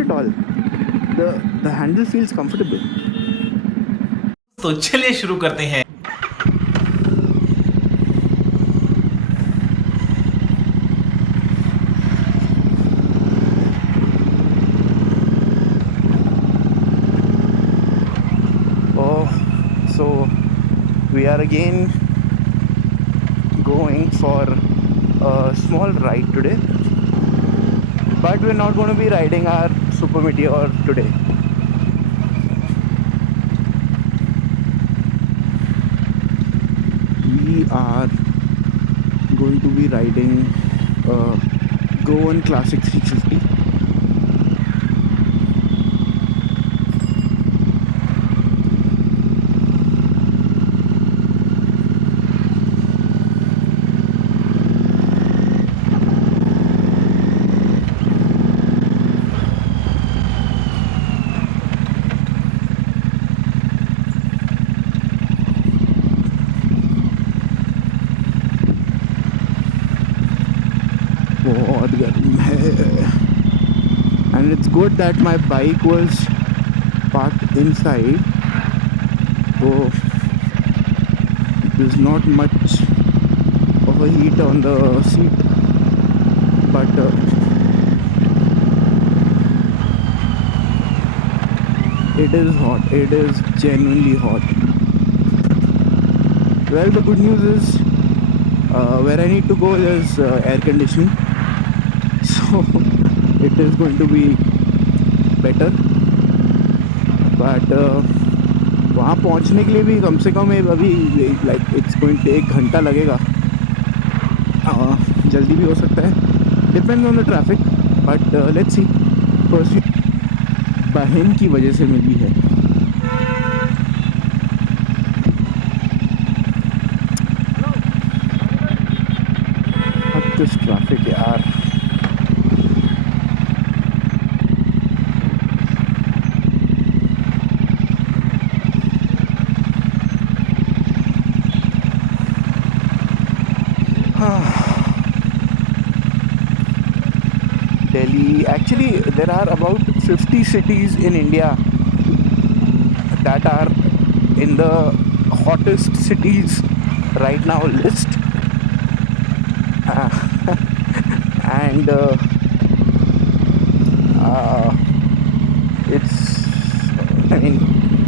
at all. The handle feels comfortable. तो चलिए शुरू करते हैं। Oh, so we are again going for a small ride today, but we're not going to be riding our Super Meteor today. We are going to be riding Goan Classic 350. बहुत गर्म है, and it's good that my bike was parked inside, so there's not much of a heat on the seat, but it is hot. It is genuinely hot. Well, the good news is where I need to go is air conditioning, so it is going to be better. But वहाँ पहुँचने के लिए भी कम से कम अभी like it's going to 1 घंटा लगेगा. जल्दी भी हो सकता है, depend on the traffic, but let's see. First बहन की वजह से मिली है. दिस ट्रैफिक यार. Delhi, actually there are about 50 cities in India that are in the hottest cities right now list. And it's, I mean,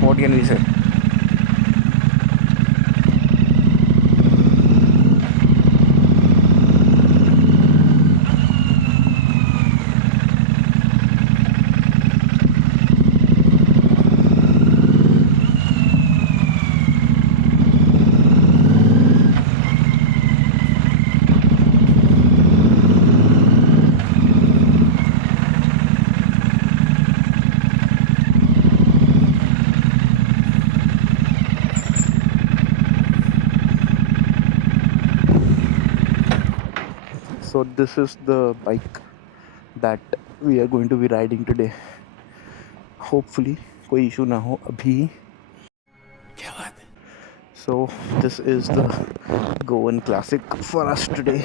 what can we say? So this is the bike that we are going to be riding today. Hopefully कोई issue ना हो अभी. क्या बात है? So this is the Goan Classic for us today.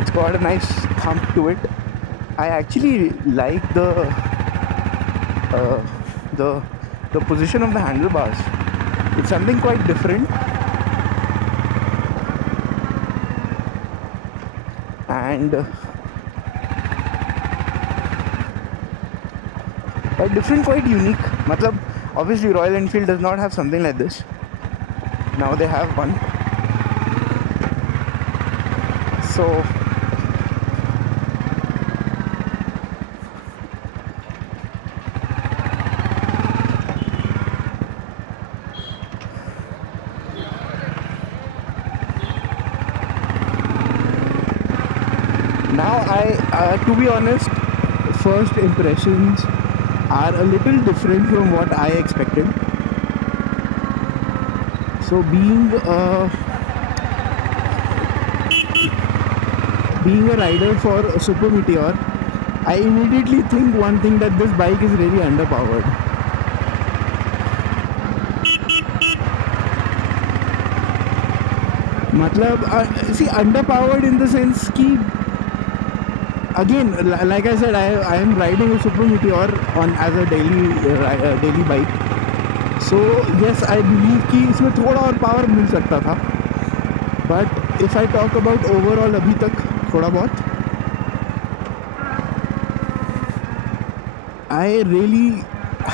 It's got a nice thump to it. I actually like uh, the the position of the handlebars. It's something quite different, and quite different, quite unique. मतलब obviously Royal Enfield does not have something like this. Now they have one. So now to be honest, first impressions, are a little different from what I expected. So being a rider for a Super Meteor, I immediately think one thing, that this bike is really underpowered. मतलब see, underpowered in the sense कि again, like I said, I am riding a Super Meteor on as a daily bike. So yes, I believe कि इसमें थोड़ा और power मिल सकता था. But if I talk about overall अभी तक थोड़ा बहुत, I really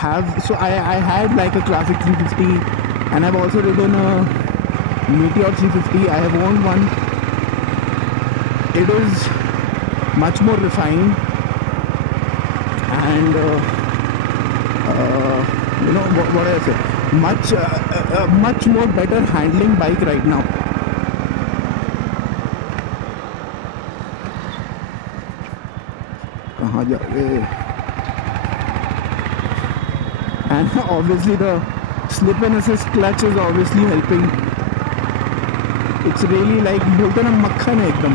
have. So I had like a classic 350, and I've also ridden a Meteor 350. I have owned one. It is much more refined, and what do I say? Much more better handling bike right now. कहाँ जाओगे? And obviously the slip and assist clutch is obviously helping. It's really like बोलते ना मक्खन है एकदम.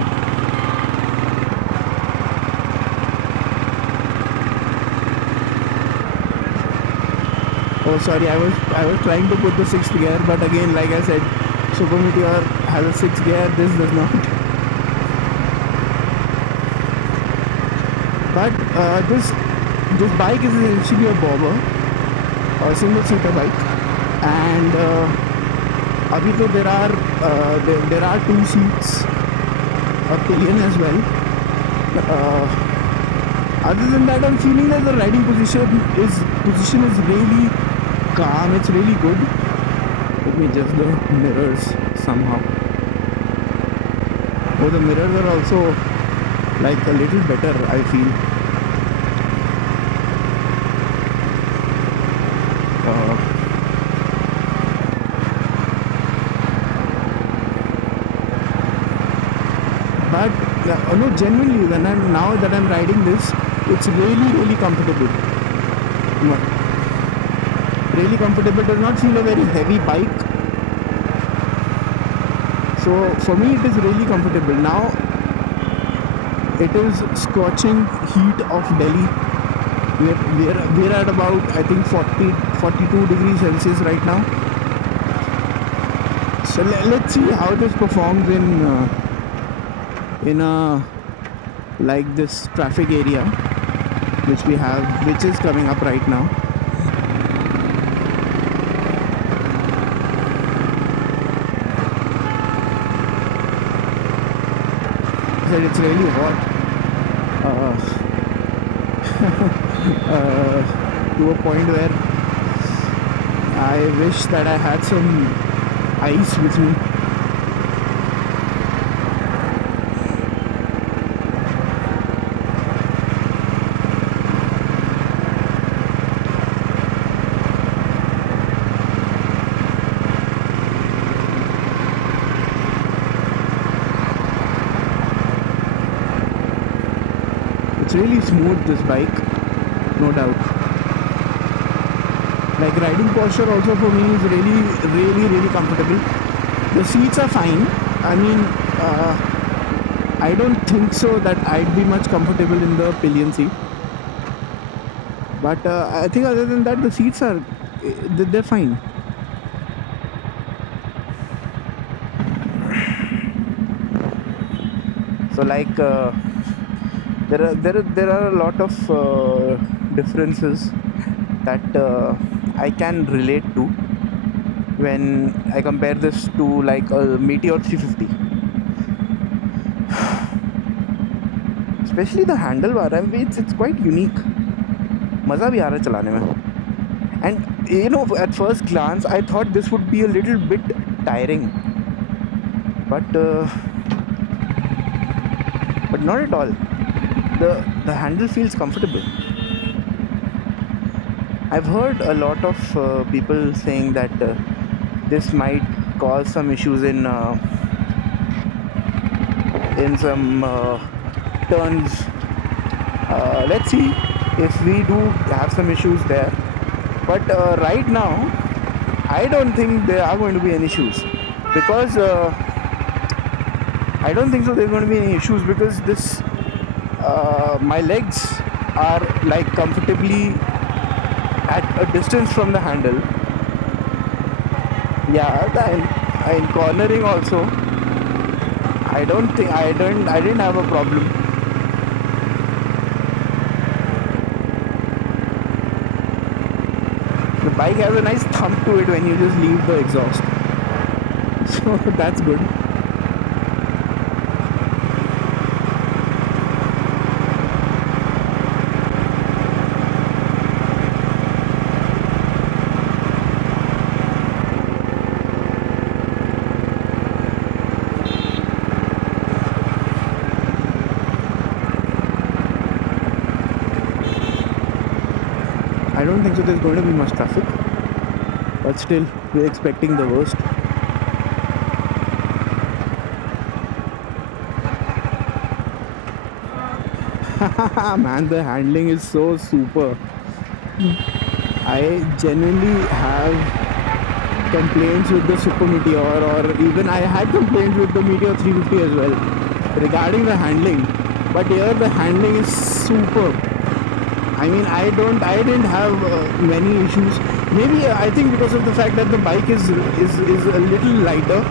Oh sorry, I was trying to put the 6th gear, but again, like I said, Super Meteor has a 6th gear. This does not. But this bike is essentially a bobber, a single seater bike, and abhi to there are 2 seats, a pillion as well. Other than that, I'm feeling that the riding position is really calm. It's really good. Let me adjust the mirrors somehow. Oh, the mirrors are also like a little better, I feel. But no, genuinely, now that I'm riding this, it's really comfortable. Really comfortable. Does not feel a very heavy bike. So for me, it is really comfortable. Now it is scorching heat of Delhi. We're at about, I think, 42 degrees Celsius right now. So let's see how this performs in a like this traffic area which is coming up right now. It's really hot to a point where I wish that I had some ice with me. It's really smooth, this bike, no doubt. Like riding posture also for me is really comfortable. The seats are fine. I mean, I don't think so that I'd be much comfortable in the pillion seat. But I think other than that, the seats are, they're fine. So like there are a lot of differences that I can relate to when I compare this to like a Meteor 350. Especially the handlebar, I mean, it's quite unique. मज़ा भी आ रहा है चलाने में. And you know, at first glance, I thought this would be a little bit tiring, but not at all. The handle feels comfortable. I've heard a lot of people saying that this might cause some issues in some turns. Let's see. if we do have some issues there. But right now, I don't think there are going to be any issues, because I don't think so there's going to be any issues, because this my legs are like comfortably at a distance from the handle. Yeah, in cornering also, I didn't have a problem. The bike has a nice thump to it when you just leave the exhaust, so that's good. I don't think so there's going to be much traffic, but still, we're expecting the worst. Man, the handling is so super. I genuinely have complaints with the Super Meteor, or even I had complaints with the Meteor 350 as well regarding the handling. But here the handling is superb. I mean, I didn't have many issues. Maybe I think because of the fact that the bike is a little lighter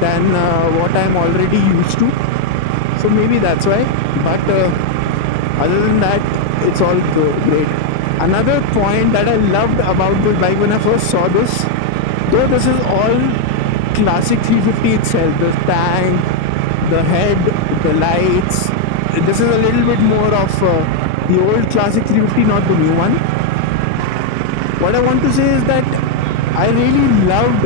than what I'm already used to. So maybe that's why. But other than that, it's all great. Another point that I loved about this bike when I first saw this, though this is all classic 350 itself, the tank, the head, the lights, this is a little bit more of the old classic 350, not the new one. What I want to say is that I really loved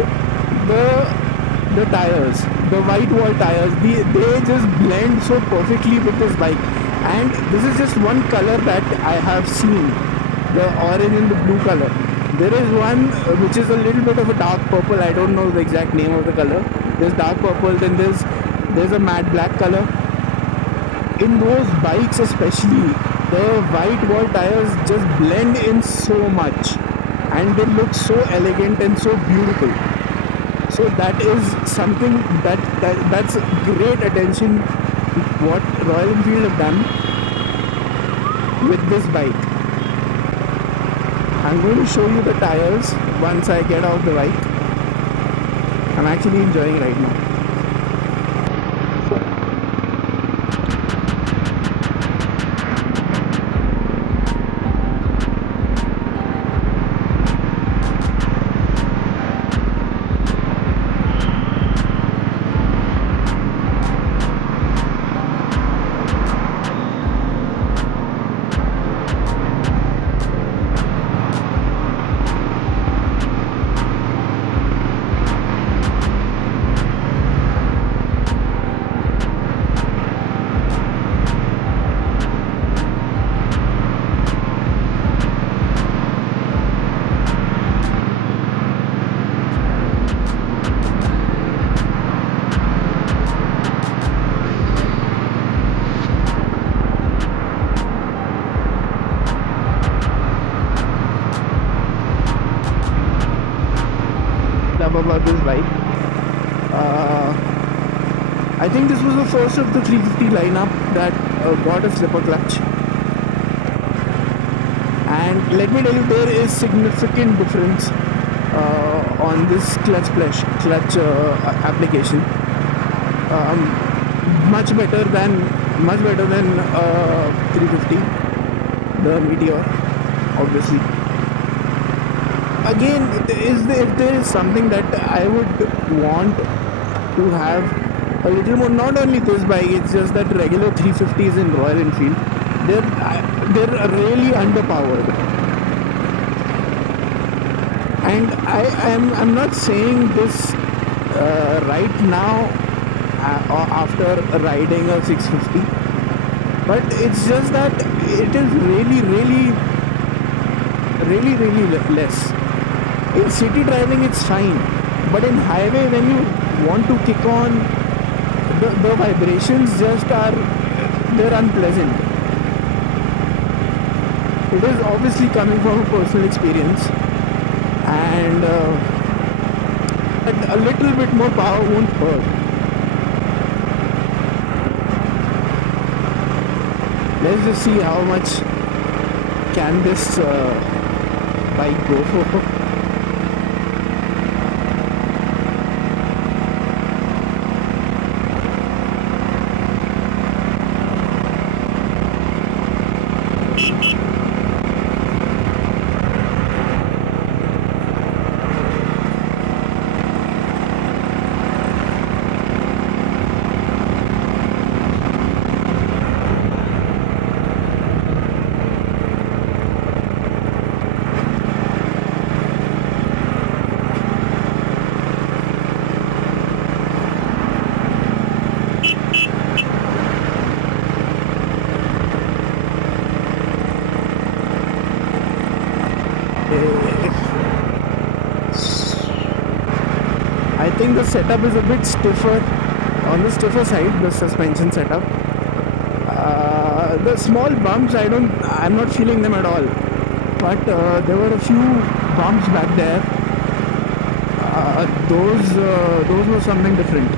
the tires, the white wall tires. They just blend so perfectly with this bike. And this is just one color that I have seen, the orange and the blue color. There is one which is a little bit of a dark purple. I don't know the exact name of the color. There's dark purple, then there's a matte black color. In those bikes especially, the white wall tires just blend in so much, and they look so elegant and so beautiful. So that is something that's great attention what Royal Enfield have done with this bike. I'm going to show you the tires once I get off the bike. I'm actually enjoying right now. About this bike, I think this was the first of the 350 lineup that got a slipper clutch. And let me tell you, there is significant difference on this clutch application. Much better than 350, the Meteor, obviously. Again, if there is something that I would want to have a little more, not only this bike, it's just that regular 350s in Royal Enfield, they're really underpowered. And I'm not saying this right now after riding a 650, but it's just that it is really less. In city driving it's fine, but in highway when you want to kick on, the vibrations just they're unpleasant. It is obviously coming from a personal experience, and a little bit more power won't hurt. Let's just see how much can this bike go for. I think the setup is a bit stiffer, on the stiffer side, the suspension setup. The small bumps, I'm not feeling them at all. But there were a few bumps back there. Those were something different.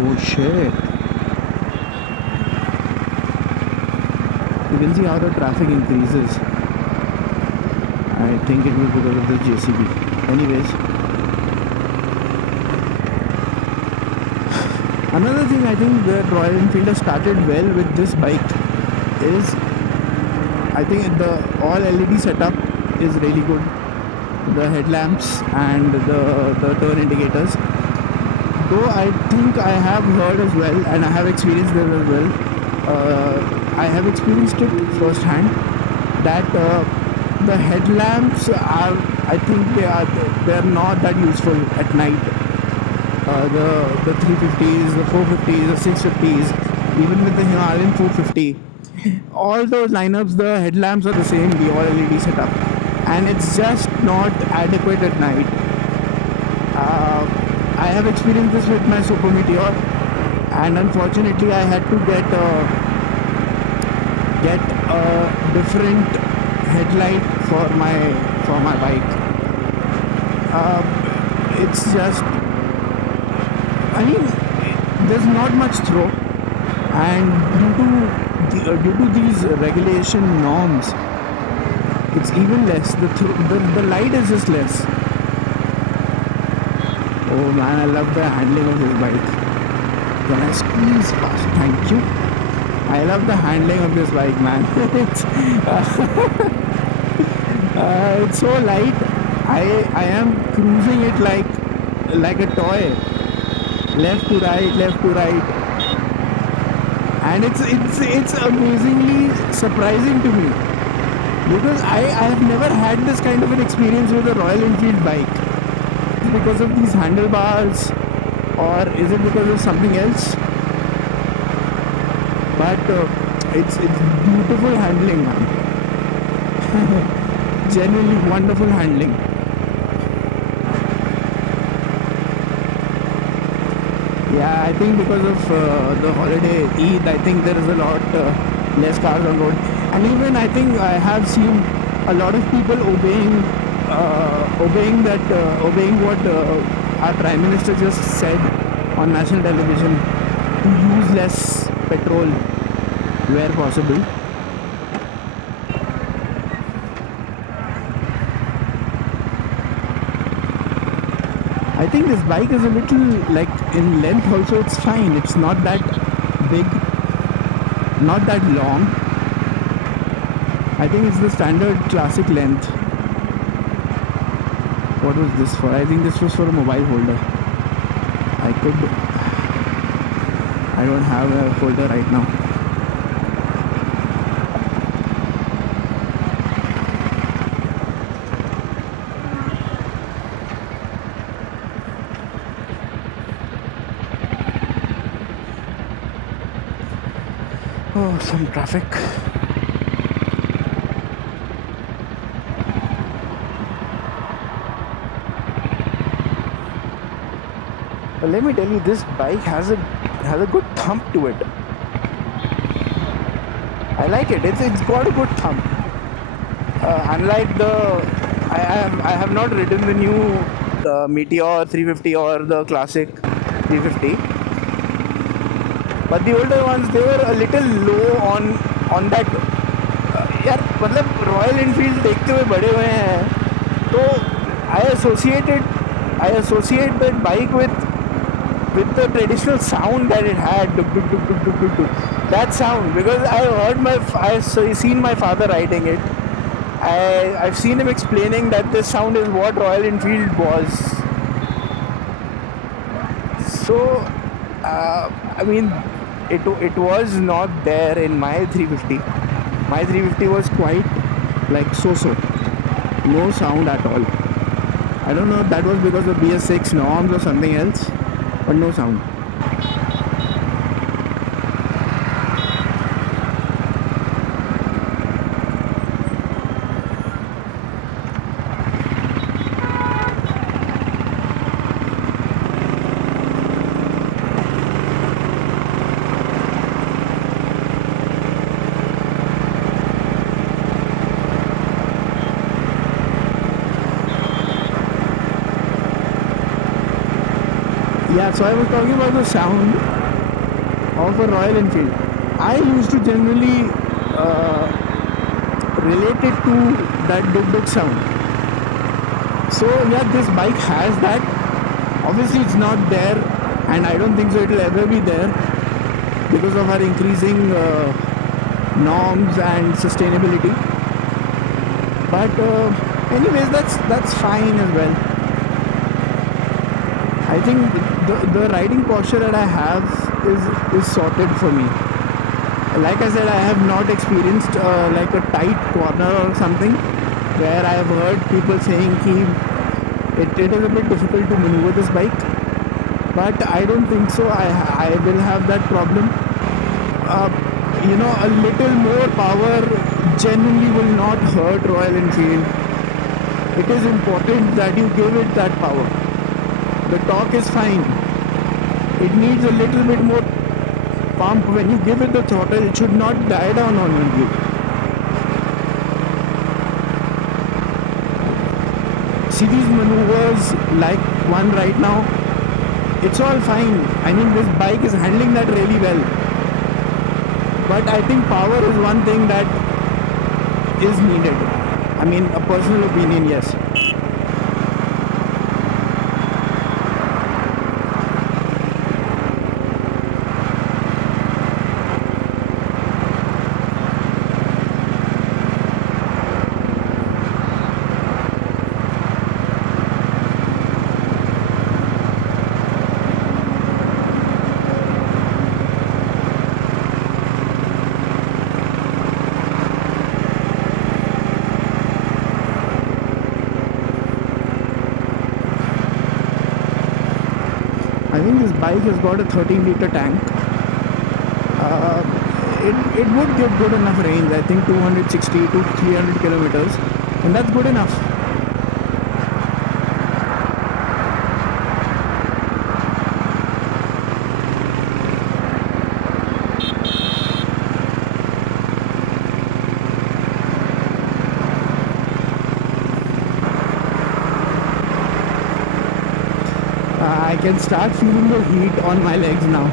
Oh shit. You can see how the traffic increases. I think it was because of the JCB. Anyways. Another thing I think that Royal Enfield has started well with this bike is, I think the all LED setup is really good. The headlamps and the turn indicators. Though I think I have heard as well, and I have experienced this as well. I have experienced it firsthand that the headlamps are, I think they're not that useful at night. The 350s, the 450s, the 650s, even with the Himalayan 450, all those lineups, the headlamps are the same, the all LED setup, and it's just not adequate at night. I have experienced this with my Super Meteor, and unfortunately I had to get a different headlight for my bike. It's just, I mean, there's not much throw, and due to these regulation norms, it's even less. The light is just less. Oh man, I love the handling of this bike. Can I squeeze past? Thank you. I love the handling of this bike, man. It's so light. I am cruising it like a toy, left to right, and it's amazingly surprising to me, because I have never had this kind of an experience with a Royal Enfield bike. Because of these handlebars, or is it because of something else? But it's beautiful handling, man. Genuinely wonderful handling. Yeah, I think because of the holiday Eid, I think there is a lot less cars on road, and even I think I have seen a lot of people obeying what our Prime Minister just said on national television, to use less petrol where possible. I think this bike is a little, like, in length also it's fine. It's not that big, not that long. I think it's the standard classic length. What was this for? I think this was for a mobile holder. I could I don't have a folder right now. Oh, some traffic. But let me tell you, this bike has a good thump to it. I like it. It's got a good thump. Unlike I have not ridden the new Meteor 350 or the classic 350, but the older ones, they were a little low on that. यार मतलब royal Enfield देखते हुए बड़े हुए हैं, तो I associate that bike with the traditional sound that it had, duk, duk, duk, duk, duk, duk, duk. That sound, because I've seen my father riding it. I've seen him explaining that this sound is what Royal Enfield was. So, I mean, it was not there in my 350. My 350 was quite like so, no sound at all. I don't know if that was because of BS6 norms or something else, but no sound. Yeah, so I was talking about the sound of a Royal Enfield. I used to generally relate it to that duk duk sound. So yeah, this bike has that. Obviously, it's not there, and I don't think so it will ever be there because of our increasing norms and sustainability. But anyways, that's fine as well. I think the riding posture that I have is sorted for me. Like I said, I have not experienced like a tight corner or something where I have heard people saying it is a bit difficult to maneuver this bike. But I don't think so. I will have that problem. A little more power genuinely will not hurt Royal Enfield. It is important that you give it that power. The torque is fine. It needs a little bit more pump. When you give it the throttle, it should not die down on you. See these maneuvers like one right now, it's all fine. I mean, this bike is handling that really well. But I think power is one thing that is needed. I mean, a personal opinion, yes. I think this bike has got a 13-liter tank. It would give good enough range. I think 260 to 300 kilometers, and that's good enough. I can start feeling the heat on my legs now.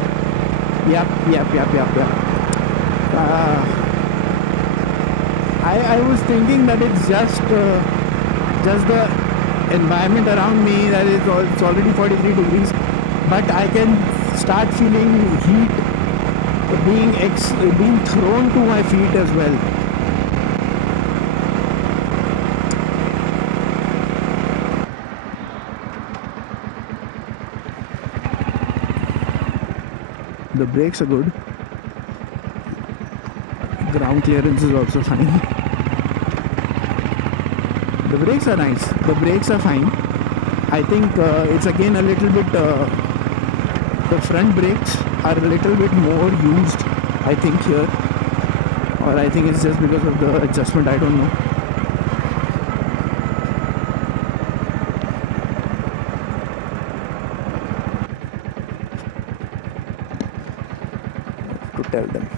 Yep. I was thinking that it's just the environment around me that it's already 43 degrees, but I can start feeling heat being thrown to my feet as well. The brakes are good. Ground clearance is also fine. The brakes are nice. The brakes are fine. I think it's again a little bit. The front brakes are a little bit more used, I think, here. Or I think it's just because of the adjustment. I don't know. To tell them.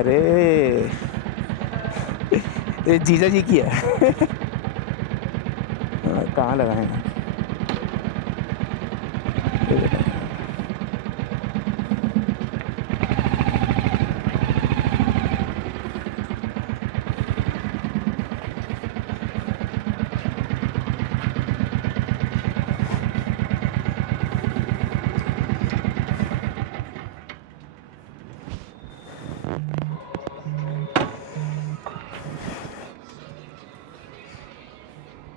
अरे ये जीजा जी की है। कहाँ लगाए हैं?